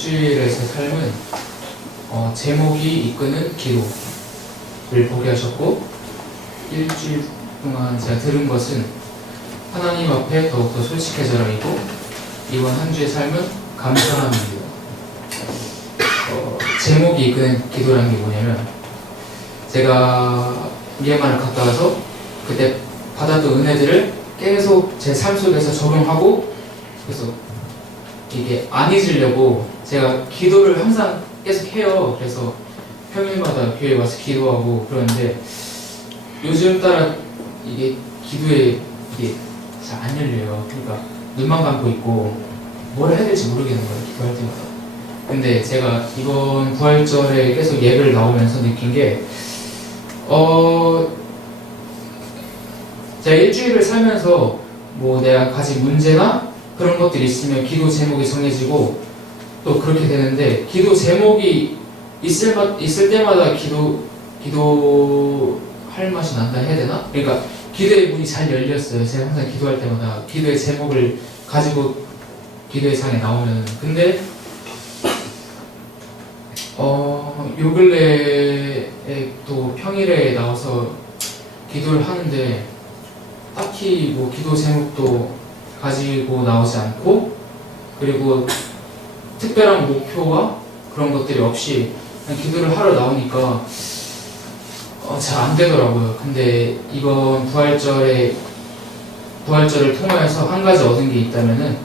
일주일의 제 삶은 제목이 이끄는 기도를 보게 하셨고, 일주일 동안 제가 들은 것은 하나님 앞에 더욱더 솔직해져라이고, 이번 한 주의 삶은 감사함입니다. 제목이 이끄는 기도라는 게 뭐냐면, 제가 미얀마를 갔다 와서 그때 받았던 은혜들을 계속 제 삶 속에서 적용하고, 그래서 이게 안 잊으려고 제가 기도를 항상 계속 해요. 그래서 평일마다 교회 와서 기도하고 그러는데, 요즘 따라 이게 기도에 이게 잘 안 열려요. 그러니까 눈만 감고 있고 뭘 해야 될지 모르겠는 거예요, 기도할 때마다. 근데 제가 이번 부활절에 계속 예배를 나오면서 느낀 게, 제가 일주일을 살면서 뭐 내가 가진 문제나 그런 것들이 있으면 기도 제목이 정해지고 또 그렇게 되는데, 기도 제목이 있을 때마다 기도할 맛이 난다 해야 되나? 그러니까 기도의 문이 잘 열렸어요. 제가 항상 기도할 때마다 기도의 제목을 가지고 기도의 장에 나오면. 근데 요 근래에 또 평일에 나와서 기도를 하는데 딱히 뭐 기도 제목도 가지고 나오지 않고, 그리고 특별한 목표와 그런 것들이 없이 그냥 기도를 하러 나오니까 잘 안 되더라고요. 근데 이번 부활절을 통하여서 한 가지 얻은 게 있다면은,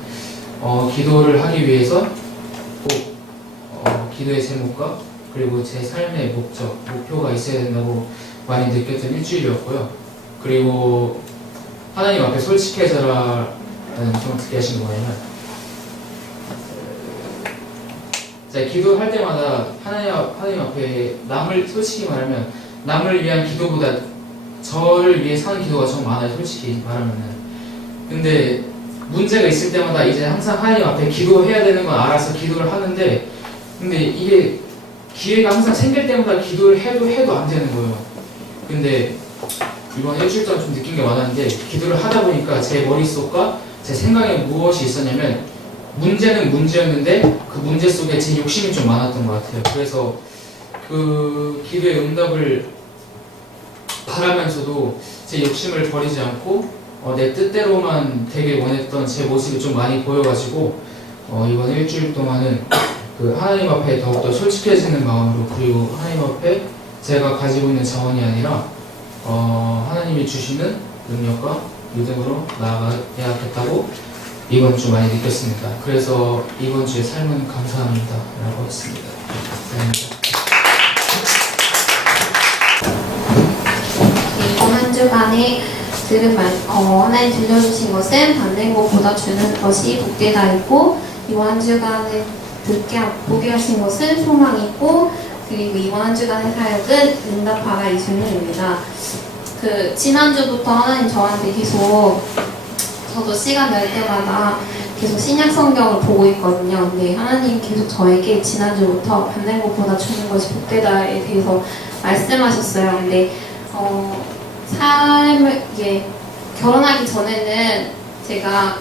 기도를 하기 위해서 꼭 기도의 제목과 그리고 제 삶의 목표가 있어야 된다고 많이 느꼈던 일주일이었고요. 그리고 하나님 앞에 솔직해져라는 좀 어떻게 하신 거냐면, 제가 기도할 때마다 하나님 앞에 솔직히 말하면 남을 위한 기도보다 저를 위해 사는 기도가 좀 많아요, 솔직히 말하면은. 근데 문제가 있을 때마다 이제 항상 하나님 앞에 기도해야 되는 건 알아서 기도를 하는데, 근데 이게 기회가 항상 생길 때마다 기도를 해도 안 되는 거예요. 근데 이번 일주일 동안 좀 느낀 게 많았는데, 기도를 하다 보니까 제 머릿속과 제 생각에 무엇이 있었냐면, 문제는 문제였는데 그 문제 속에 제 욕심이 좀 많았던 것 같아요. 그래서 그 기도의 응답을 바라면서도 제 욕심을 버리지 않고 내 뜻대로만 되길 원했던 제 모습이 좀 많이 보여가지고, 이번 일주일 동안은 그 하나님 앞에 더욱더 솔직해지는 마음으로, 그리고 하나님 앞에 제가 가지고 있는 자원이 아니라 하나님이 주시는 능력과 믿음으로 나아가야겠다고 이번 주 많이 느꼈습니다. 그래서 이번 주의 삶은 감사합니다 라고 했습니다. 감사합니다. 이번 한 주간에 들은 하나님 들려주신 것은 받는 것보다 주는 것이 복되다 있고, 이번 한 주간에 보게 하신 것은 소망이 있고, 그리고 이번 한 주간의 사역은 응답하라 이 주님입니다. 지난주부터 하나님 저한테 계속, 저도 시간 날 때마다 계속 신약 성경을 보고 있거든요. 근데 하나님 계속 저에게 지난주부터 받는 것보다 주는 것이 복되다에 대해서 말씀하셨어요. 근데 결혼하기 전에는 제가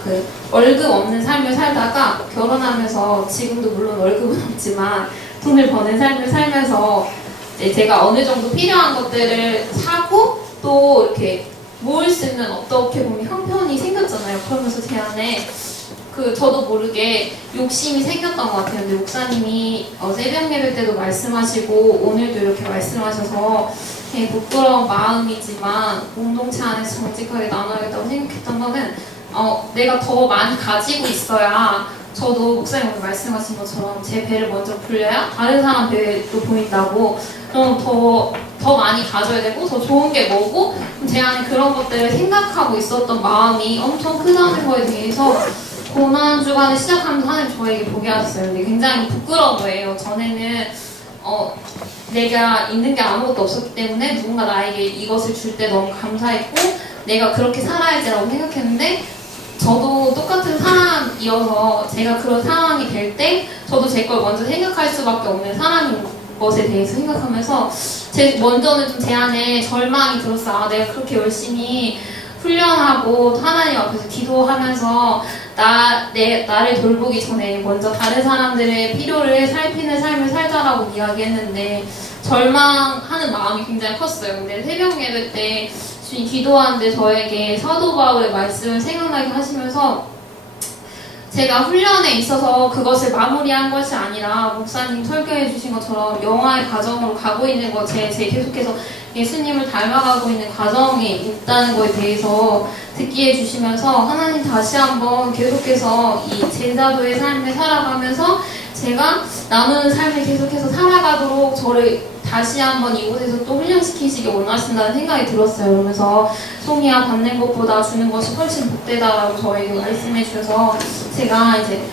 월급 없는 삶을 살다가, 결혼하면서 지금도 물론 월급은 없지만 돈을 버는 삶을 살면서 이제 제가 어느 정도 필요한 것들을 사고 또 이렇게 모을 수 있는, 어떻게 보면 형편이 생겼잖아요. 그러면서 제 안에 저도 모르게 욕심이 생겼던 것 같아요. 근데 목사님이 새벽 예배 때도 말씀하시고 오늘도 이렇게 말씀하셔서 부끄러운 마음이지만 공동체 안에서 정직하게 나눠야겠다고 생각했던 거는, 내가 더 많이 가지고 있어야, 저도 목사님 오늘 말씀하신 것처럼 제 배를 먼저 불려야 다른 사람 배도 보인다고, 그럼 더 많이 가져야 되고, 더 좋은 게 뭐고, 제 안에 그런 것들을 생각하고 있었던 마음이 엄청 크다는 거에 대해서 고난 주간을 시작하면서 하나님 저에게 보게 하셨어요. 근데 굉장히 부끄러운 거예요. 전에는 내가 있는 게 아무것도 없었기 때문에 누군가 나에게 이것을 줄 때 너무 감사했고, 내가 그렇게 살아야지라고 생각했는데, 저도 똑같은 사람이어서 제가 그런 상황이 될 때 저도 제 걸 먼저 생각할 수밖에 없는 사람인 것에 대해서 생각하면서 먼저는 좀 제 안에 절망이 들었어요. 내가 그렇게 열심히 훈련하고 하나님 앞에서 기도하면서 나를 돌보기 전에 먼저 다른 사람들의 필요를 살피는 삶을 살자라고 이야기했는데 절망하는 마음이 굉장히 컸어요. 근데 새벽 예배 때 주님 기도하는데 저에게 사도 바울의 말씀을 생각나게 하시면서 제가 훈련에 있어서 그것을 마무리한 것이 아니라 목사님 설교해 주신 것처럼 영화의 과정으로 가고 있는 것, 제 계속해서 예수님을 닮아가고 있는 과정에 있다는 것에 대해서 듣게 해주시면서 하나님 다시 한번 계속해서 이 제자도의 삶을 살아가면서 제가 나누는 삶을 계속해서 살아가도록 저를 다시 한번 이곳에서 또 훈련시키시기 원하신다는 생각이 들었어요. 그러면서 송이야 받는 것보다 주는 것이 훨씬 복되다라고 저에게 말씀해 주셔서 제가 이제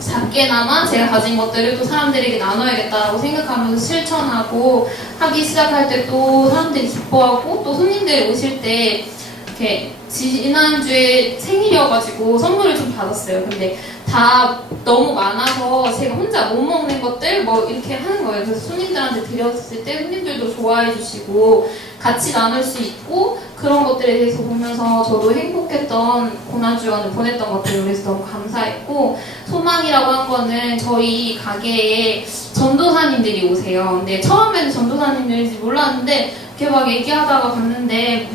작게나마 제가 가진 것들을 또 사람들에게 나눠야겠다라고 생각하면서 실천하고 하기 시작할 때 또 사람들이 기뻐하고 또 손님들이 오실 때 이렇게 지난주에 생일이어가지고 선물을 좀 받았어요. 근데 다 너무 많아서 제가 혼자 못 먹는 것들 뭐 이렇게 하는 거예요. 그래서 손님들한테 드렸을 때 손님들도 좋아해 주시고 같이 나눌 수 있고 그런 것들에 대해서 보면서 저도 행복했던 고난주간을 보냈던 것 같아요. 그래서 너무 감사했고 소망이라고 한 거는 저희 가게에 전도사님들이 오세요. 근데 처음에는 전도사님들인지 몰랐는데 이렇게 막 얘기하다가 갔는데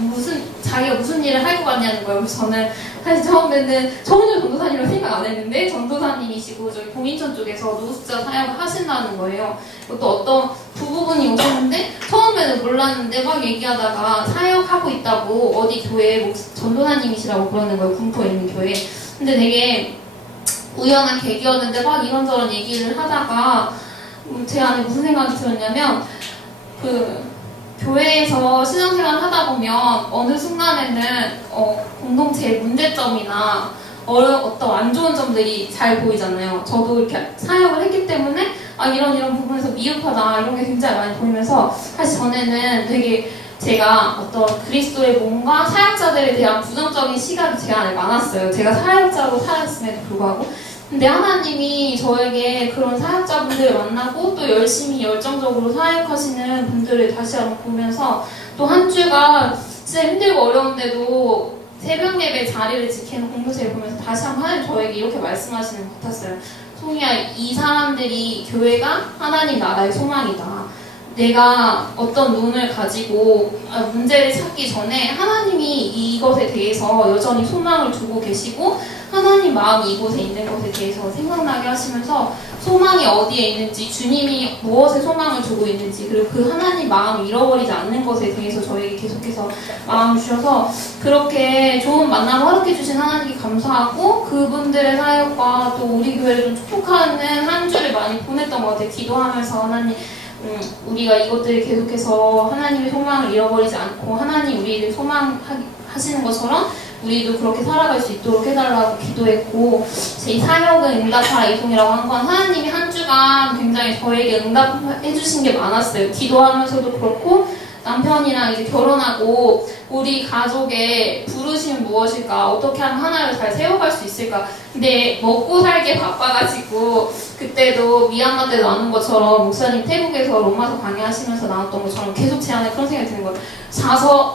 자기가 무슨 일을 할 것 같냐는 거예요. 그래서 저는 사실 처음에는 전혀 전도사님이라고 생각 안 했는데 전도사님이시고 저희 공인천 쪽에서 노숙자 사역을 하신다는 거예요. 또 어떤 부부분이 오셨는데 처음에는 몰랐는데 막 얘기하다가 사역하고 있다고 어디 교회 전도사님이시라고 그러는 거예요. 군포에 있는 교회. 근데 되게 우연한 계기였는데 막 이런저런 얘기를 하다가 제 안에 무슨 생각이 들었냐면 교회에서 신앙생활을 하다 보면 어느 순간에는 공동체의 문제점이나 어떤 안 좋은 점들이 잘 보이잖아요. 저도 이렇게 사역을 했기 때문에 이런 부분에서 미흡하다 이런 게 굉장히 많이 보이면서 사실 전에는 되게 제가 어떤 그리스도의 몸과 사역자들에 대한 부정적인 시각이 제 안에 많았어요. 제가 사역자로 살았음에도 불구하고 근데 하나님이 저에게 그런 사역자분들을 만나고 또 열심히 열정적으로 사역하시는 분들을 다시 한번 보면서 또 한 주가 진짜 힘들고 어려운데도 새벽 예배 자리를 지키는 공동체를 보면서 다시 한번 하나님 저에게 이렇게 말씀하시는 것 같았어요. 송이야, 이 사람들이 교회가 하나님 나라의 소망이다. 내가 어떤 눈을 가지고 문제를 찾기 전에 하나님이 이것에 대해서 여전히 소망을 두고 계시고 하나님 마음이 이곳에 있는 것에 대해서 생각나게 하시면서 소망이 어디에 있는지 주님이 무엇에 소망을 두고 있는지 그리고 그 하나님 마음을 잃어버리지 않는 것에 대해서 저에게 계속해서 마음을 주셔서 그렇게 좋은 만남을 허락해 주신 하나님께 감사하고 그분들의 사역과 또 우리 교회를 좀 축복하는 한 주를 많이 보냈던 것 같아요. 기도하면서 하나님 우리가 이것들을 계속해서 하나님의 소망을 잃어버리지 않고 하나님 우리를 소망하시는 것처럼 우리도 그렇게 살아갈 수 있도록 해달라고 기도했고 제 사역은 응답하라 이송이라고 한 건 하나님이 한 주간 굉장히 저에게 응답해 주신 게 많았어요. 기도하면서도 그렇고 남편이랑 이제 결혼하고 우리 가족의 부르심은 무엇일까? 어떻게 하면 하나를 잘 세워갈 수 있을까? 근데 먹고 살게 바빠가지고 그때도 미얀마 때 나눈 것처럼 목사님 태국에서 로마서 강의하시면서 나눴던 것처럼 계속 제 안에 그런 생각이 드는 거예요.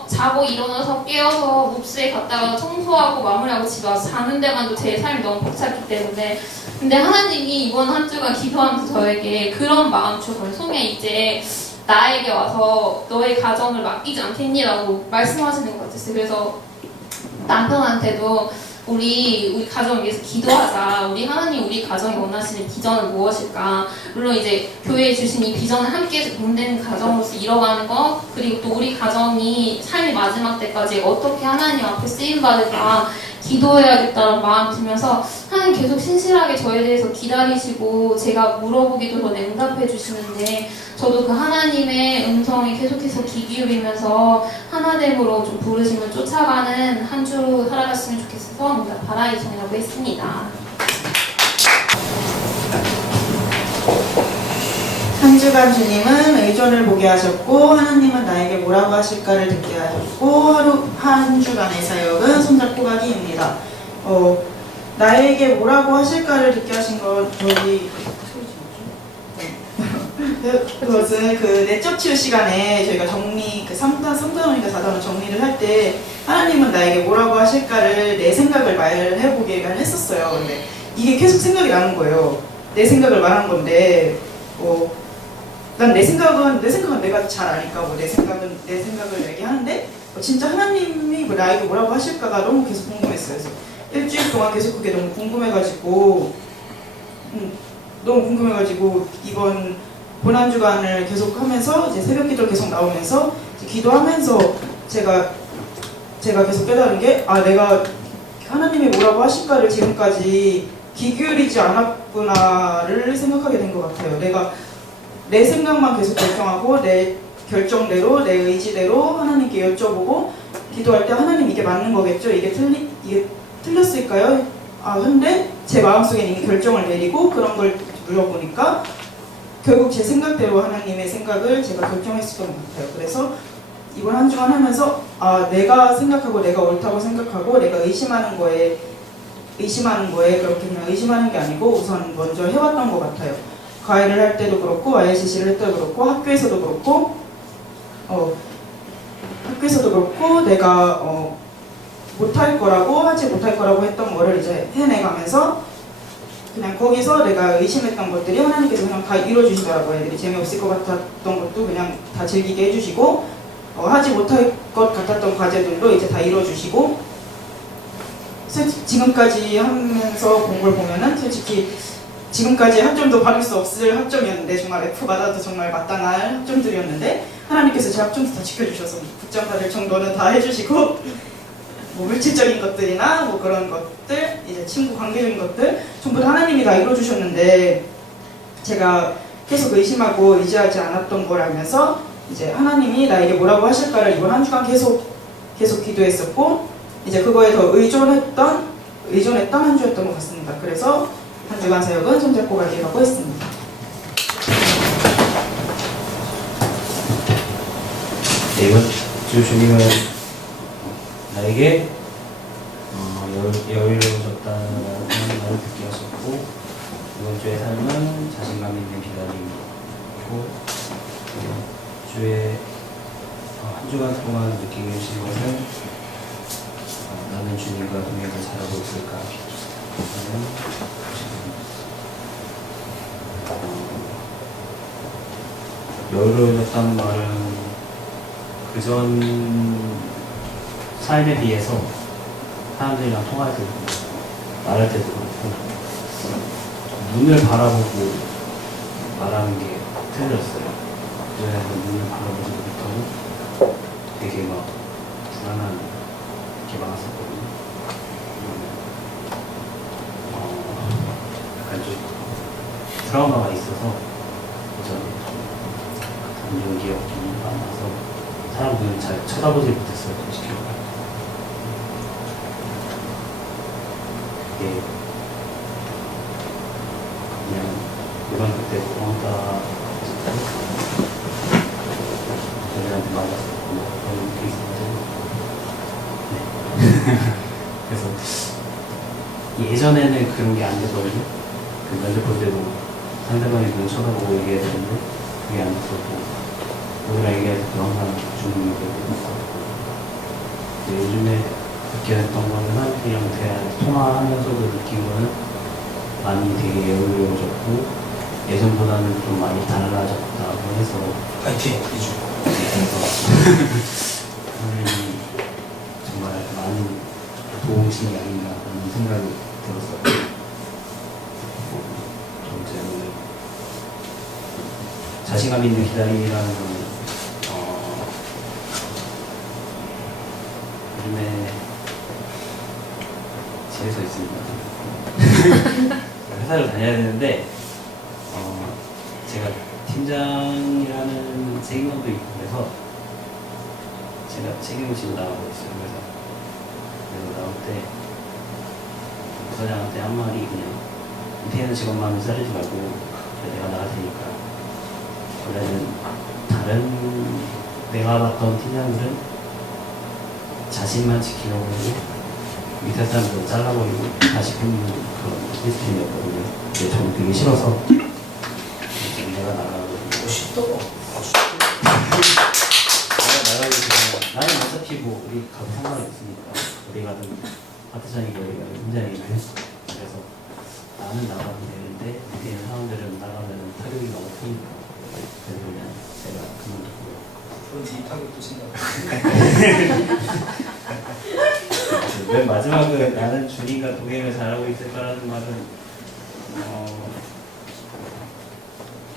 자고 일어나서 깨어서 몹시에 갔다가 청소하고 마무리하고 집에 와서 자는 데만도 제 삶이 너무 벅찼기 때문에 근데 하나님이 이번 한 주간 기도하면서 저에게 그런 마음 주셨어요. 송이야 이제 나에게 와서 너의 가정을 맡기지 않겠니라고 말씀하시는 것 같았어요. 그래서 남편한테도 우리 가정을 위해서 기도하자. 우리 하나님 우리 가정이 원하시는 비전은 무엇일까? 물론 이제 교회에 주신 이 비전을 함께 몸되는 가정으로서 이뤄가는 것 그리고 또 우리 가정이 삶의 마지막 때까지 어떻게 하나님 앞에 쓰임받을까 기도해야겠다는 마음이 들면서 하나님 계속 신실하게 저에 대해서 기다리시고 제가 물어보기도 전에 응답해 주시는데 저도 그 하나님의 음성에 계속해서 귀 기울이면서 하나됨으로 좀 부르심을 쫓아가는 한 주로 살아갔으면 좋겠어서 응답하라 이송이라고 했습니다. 한 주간 주님은 의존을 보게 하셨고 하나님은 나에게 뭐라고 하실까를 듣게 하셨고 한 주간의 사역은 손잡고 가기입니다. 나에게 뭐라고 하실까를 듣게 하신 건 저희 그것은 그 내적 치유 시간에 저희가 정리 3단원인가 4단원 정리를 할 때 하나님은 나에게 뭐라고 하실까를 내 생각을 말해보기를 했었어요. 근데 이게 계속 생각이 나는 거예요. 내 생각을 말한 건데 난 내 생각은 내가 잘 아니까 내 생각을 얘기하는데 진짜 하나님이 나에게 뭐라고 하실까가 너무 계속 궁금했어요. 그래서 일주일 동안 계속 그게 너무 궁금해가지고 이번 고난주간을 계속 하면서 이제 새벽 기도 계속 나오면서 이제 기도하면서 제가 계속 깨달은 게 내가 하나님이 뭐라고 하실까를 지금까지 귀 기울이지 않았구나를 생각하게 된 것 같아요. 내가 내 생각만 계속 결정하고 내 결정대로 내 의지대로 하나님께 여쭤보고 기도할 때 하나님 이게 맞는 거겠죠? 이게 틀렸을까요? 근데 제 마음속에 이미 결정을 내리고 그런 걸 물어보니까 결국 제 생각대로 하나님의 생각을 제가 결정했었던 것 같아요. 그래서 이번 한 주간 하면서 내가 생각하고 내가 옳다고 생각하고 내가 의심하는 거에 그렇게 그냥 의심하는 게 아니고 우선 먼저 해왔던 것 같아요. 과외를 할 때도 그렇고 ICC를 할 때도 그렇고 학교에서도 그렇고 내가 하지 못할 거라고 했던 거를 이제 해내가면서 그냥 거기서 내가 의심했던 것들이 하나님께서 그냥 다 이루어주시더라고요. 애들이 재미없을 것 같았던 것도 그냥 다 즐기게 해주시고 하지 못할 것 같았던 과제들도 이제 다 이루어주시고 지금까지 하면서 본 걸 보면은 솔직히 지금까지 학점도 받을 수 없을 학점이었는데 정말 F 받아도 정말 마땅할 학점들이었는데 하나님께서 제 학점도 다 지켜주셔서 9점 받을 정도는 다 해주시고 물질적인 것들이나 그런 것들 이제 친구 관계적인 것들 전부 다 하나님이 다 이루어주셨는데 제가 계속 의심하고 의지하지 않았던 걸 알면서 이제 하나님이 나에게 뭐라고 하실까를 이번 한 주간 계속 기도했었고 이제 그거에 더 의존했던 한 주였던 것 같습니다. 그래서 한 주간 사역은 손잡고 가기라고 했습니다. 네, 이번 주 주님은 나에게 여유로워졌다는 말을 듣게 하셨고 이번 주의 삶은 자신감 있는 기다림이고 이번 주에 한 주간 동안 느끼게 해주신 것은 나는 주님과 동행을 잘하고 있을까 하는 여유로워졌다는 말은 그전 삶에 비해서 사람들이랑 통화할 때도 말할 때도 그렇고 눈을 바라보고 말하는 게 틀렸어요. 그전에는 눈을 바라보지 못하고 되게 막 불안한 게 많았었거든요. 약간 좀 트라우마가 있어서 그전에 안 좋은 기억이 많아서 사람 눈을 잘 쳐다보지 못했어요. 솔직히. 그게 그냥 이번 그때 고맙다 저희한테 맞았었고 그런 게 있었는데 그래서 예전에는 그런 게 안 됐거든요. 그 면접 볼 때도 상대방이 눈 쳐다보고 얘기해야 되는데 그게 안 됐었고 우리가 얘기할 때 항상 주는 얘기도 있었고 요즘에 느끼게 됐던 거는 사람들이랑 통화하면서도 느낀 거는 많이 되게 여유로워졌고 예전보다는 좀 많이 달라졌다고 해서 파이팅! 이주 하나님이 정말 많은 도움신이 아닌가 하는 생각이 들었어요. 이제 오늘 자신감 있는 기다림이라는 거는 요즘에 집에서 있습니다. 회사를 다녀야 되는데 제가 팀장이라는 책임감도 있고 그래서 제가 책임을 지고 나가고 있어요. 그래서 나올 때 부사장한테 한 말이 그냥 밑에 있는 직원만 자르지 말고 내가 나갈 테니까 원래는 다른 내가 봤던 팀장들은 자신만 지키려고 하고 밑에 사람들은 잘라버리고 다시 끊는 그런 시스템이었거든요. 근데 저는 되게 싫어서 내가 나가고 멋있다. 내가 나가고 싶으면 나는 어차피 뭐 우리 가도 상관이 없으니까 어디 가든 파트장이고 어디 가든 팀장이고 그래서 나는 나가면 되는데 밑에 있는 사람들은 나가면 타격이 너무 크니까 그래서 그냥 제가 그만두고요. 그런 뒤 타격도 친다. 맨 마지막에 나는 준이가 동행을 잘하고 있을 거라는 말은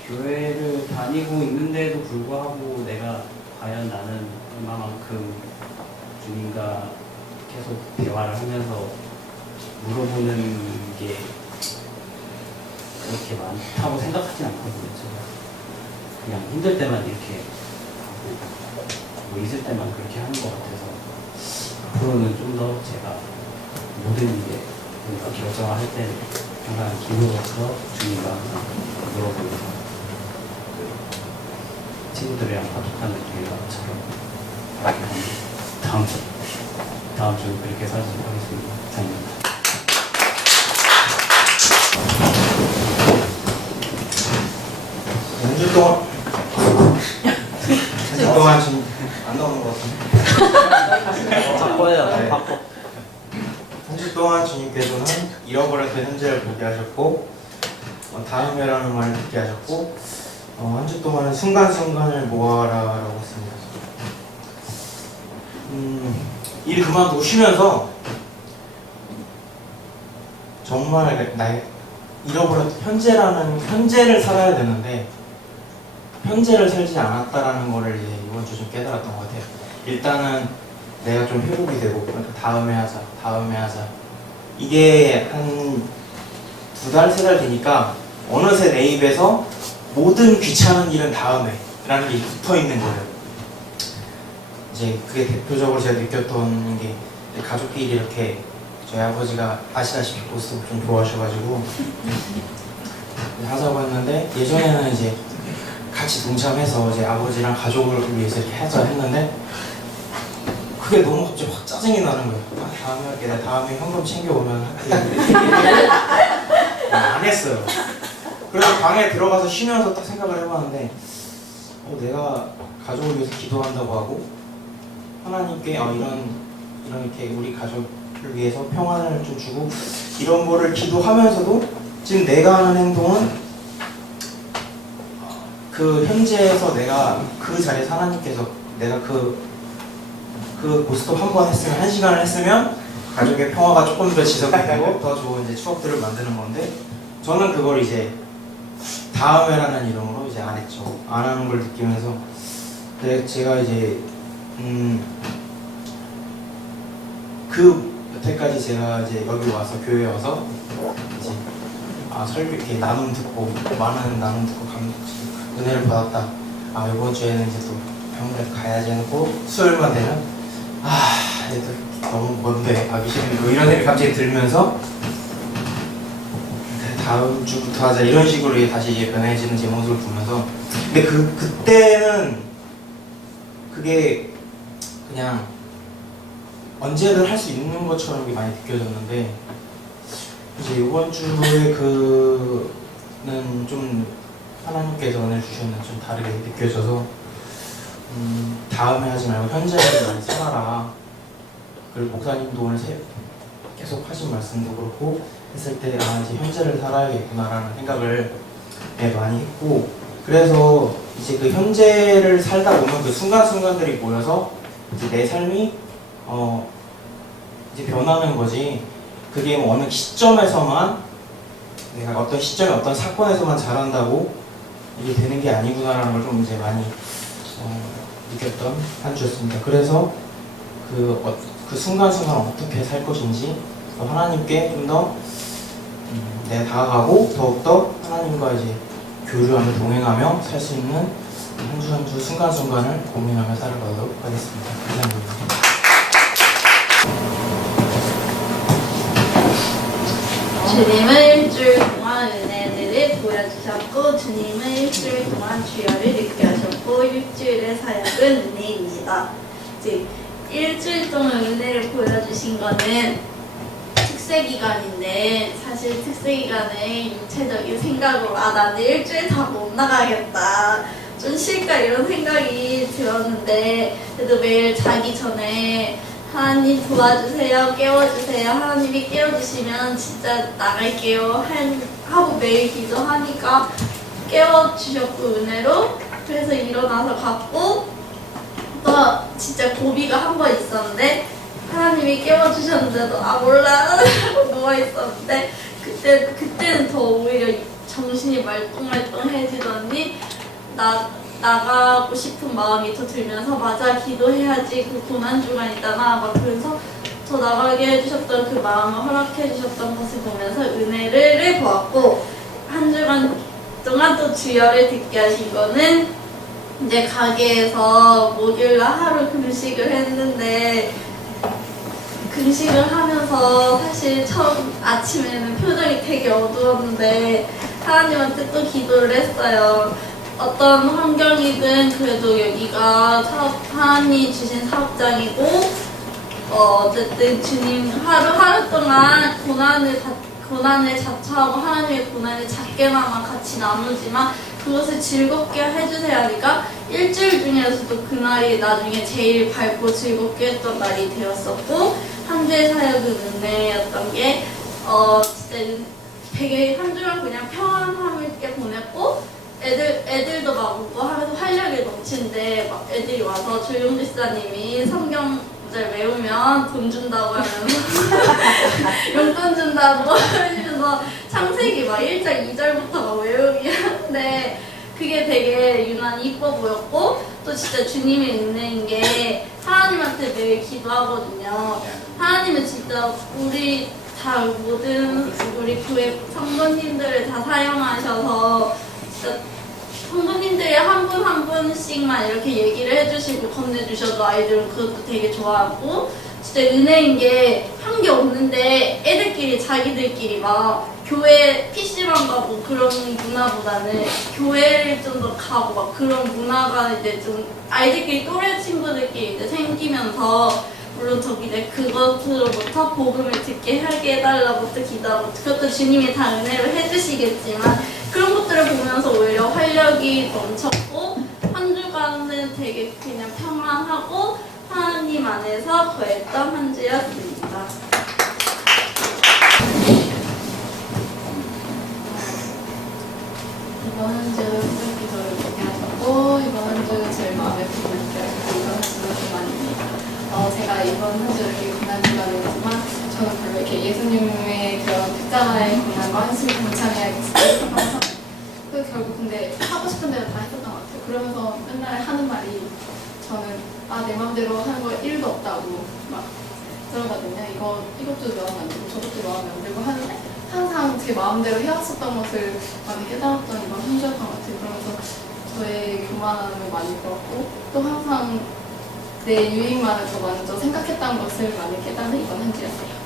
교회를 다니고 있는데도 불구하고 내가 과연 나는 얼마만큼 주님과 계속 대화를 하면서 물어보는 게 그렇게 많다고 생각하진 않거든요. 제가 그냥 힘들 때만 이렇게 하고 뭐 있을 때만 그렇게 하는 것 같아서 앞으로는 좀 더 제가 모든 게 뭔가 결정을 할 때는 항상 기도로서 주님과 물어보면서 친구들이랑 화목하는 교회가처럼 다음 주 그렇게 살도록 하겠습니다. 감사합니다. 연주 동안 지금 안 나오는 것 같은데. 바꿔요. 바꿔. 한 주 동안 주님께서는 잃어버렸던 현재를 보게 하셨고 다음에라는 말을 듣게 하셨고 한 주 동안은 순간순간을 모아라라고 했습니다. 일 그만두고 쉬면서 정말 나의 잃어버렸던 현재를 살아야 되는데 현재를 살지 않았다라는 거를 이제 이번 주 좀 깨달았던 것 같아요. 일단은 내가 좀 회복이 되고 그러니까 다음에 하자 이게 한 2달, 3달 되니까 어느새 내 입에서 모든 귀찮은 일은 다음에 라는 게 붙어 있는 거예요. 이제 그게 대표적으로 제가 느꼈던 게 가족끼리 이렇게 저희 아버지가 아시다시피 보스 좀 좋아하셔가지고 하자고 했는데 예전에는 이제 같이 동참해서 이제 아버지랑 가족을 위해서 이렇게 하자 했는데 그게 너무 갑자기 확 짜증이 나는 거예요. 다음에 할게. 나 다음에 현금 챙겨오면 할게. 안 했어요. 그래서 방에 들어가서 쉬면서 딱 생각을 해봤는데 내가 가족을 위해서 기도한다고 하고 하나님께 이렇게 우리 가족을 위해서 평안을 좀 주고 이런 거를 기도하면서도 지금 내가 하는 행동은 그 현재에서 내가 그 자리에서 하나님께서 내가 그 고스톱 한 번 했으면 1시간을 했으면 가족의 평화가 조금 더 지속되고 더 좋은 이제 추억들을 만드는 건데 저는 그걸 이제 다음에라는 이름으로 이제 안 했죠. 안 하는 걸 느끼면서 제가 이제 그 여태까지 제가 이제 여기 와서 교회에 와서 이제 설교 이렇게 나눔 듣고 많은 나눔 듣고 은혜를 받았다. 이번 주에는 이제 또 병원에 가야지 해놓고 수요일만 되면 얘들 너무 먼데 가기 싫은데 뭐 이런 생각이 갑자기 들면서 다음 주부터 하자 이런 식으로 다시 이제 변해지는 제 모습을 보면서 근데 그때는 그게 그냥 언제든 할 수 있는 것처럼 많이 느껴졌는데 이제 이번 주에 그는 좀 하나님께서 은혜를 주셨는데 좀 다르게 느껴져서 다음에 하지 말고 현재를 많이 살아라. 그리고 목사님도 오늘 계속 하신 말씀도 그렇고 했을 때 이제 현재를 살아야겠구나라는 생각을 많이 했고 그래서 이제 그 현재를 살다 보면 그 순간순간들이 모여서 이제 내 삶이 이제 변하는 거지 그게 뭐 어느 시점에서만 내가 어떤 시점에 어떤 사건에서만 잘한다고 이게 되는 게 아니구나라는 걸 좀 이제 많이 느꼈던 한 주였습니다. 그래서 그 순간순간 어떻게 살 것인지 하나님께 좀 더 내가 다가가고 더욱더 하나님과 이제 교류하며 동행하며 살 수 있는 한 주 한 주 순간순간을 고민하며 살아가도록 하겠습니다. 감사합니다. 주님은 일주일 동안 은혜를 보여주셨고 주님은 일주일 동안 주여를 느끼게 하셨고 일주일의 사역은 은혜입니다. 이제 일주일 동안 은혜를 보여주신 거는 특세기간인데 사실 특세기간에 육체적인 생각으로 나는 일주일 다 못 나가겠다 좀 쉴까 이런 생각이 들었는데 그래도 매일 자기 전에 하나님 도와주세요, 깨워주세요. 하나님이 깨워주시면 진짜 나갈게요 하고 매일 기도하니까 깨워주셨고 은혜로 그래서 일어나서 갔고 또 진짜 고비가 한 번 있었는데 하나님이 깨워주셨는데도 아 몰라 하고 누워있었는데 그때는 더 오히려 정신이 말똥말똥해지더니 나가고 싶은 마음이 더 들면서 맞아 기도해야지 그 고난주간이잖아 막 그래서 더 나가게 해주셨던 그 마음을 허락해 주셨던 것을 보면서 은혜를 보았고 한 주간 동안 또 주여를 듣게 하신 거는 이제 가게에서 목요일날 하루 금식을 했는데 금식을 하면서 사실 처음 아침에는 표정이 되게 어두웠는데 하나님한테 또 기도를 했어요. 어떤 환경이든 그래도 여기가 하나님이 주신 사업장이고 어쨌든 주님 하루 동안 고난을 자처하고 하나님의 고난을 작게나마 같이 나누지만 그것을 즐겁게 해주세요 하니까 일주일 중에서도 그날이 나중에 제일 밝고 즐겁게 했던 날이 되었었고 한 주의 사역은 은혜였던 게 진짜 되게 한 주간 그냥 평안함 있게 보냈고 애들도 막 웃고 하면서 활력이 넘치는데 막 애들이 와서 조용 집사님이 성경 구절 외우면 돈 준다고 하면서 용돈 준다고 하면서 창세기 막 1장 2절부터 막 외우기 하는데 그게 되게 유난히 이뻐 보였고 또 진짜 주님의 은혜인 게 하나님한테 매일 기도하거든요. 하나님은 진짜 우리 다 모든 우리 교회 성도님들을 다 사용하셔서 진짜 성도님들이 한 분 한 분씩만 이렇게 얘기를 해주시고 건네주셔도 아이들은 그것도 되게 좋아하고 진짜 은혜인 게 한 게 없는데 애들끼리 자기들끼리 막 교회 PC방 가고 그런 문화보다는 교회를 좀 더 가고 막 그런 문화가 이제 좀 아이들끼리 또래 친구들끼리 이제 생기면서 물론 저기 이제 그것으로부터 복음을 듣게 하게 해달라부터 기도하고 그것도 주님이 다 은혜로 해주시겠지만 그런 것들을 보면서 오히려 활력이 넘쳤고 한 주간은 되게 그냥 평안하고 하나님 안에서 거했던 한 주였습니다. 이번 한 주 기도를 보게 하셨고 이번 한 주 제일 마음에 품게 하셨고 이번 한 주는 그만입니다. 제가 이번 한 주 이렇게 고난 주간이지만 저는 별로 이렇게 예수님의 그런 십자가의 고난과 한심히 동참해야겠어요. 항상 결국 근데 하고 싶은 대로 다 했었던 것 같아요. 그러면서 맨날 하는 말이 저는 내 마음대로 하는 거 1도 없다고 막 그러거든요. 이것도 마음에 안 들고 저것도 마음에 안 들고 하는데 항상 제 마음대로 해왔었던 것을 많이 깨달았던 이번 한 주였던 것 같아요. 그러면서 저의 교만함을 많이 배웠고 또 항상 내 유익만을 더 먼저 생각했다는 것을 많이 깨닫는 이번 한 주였어요.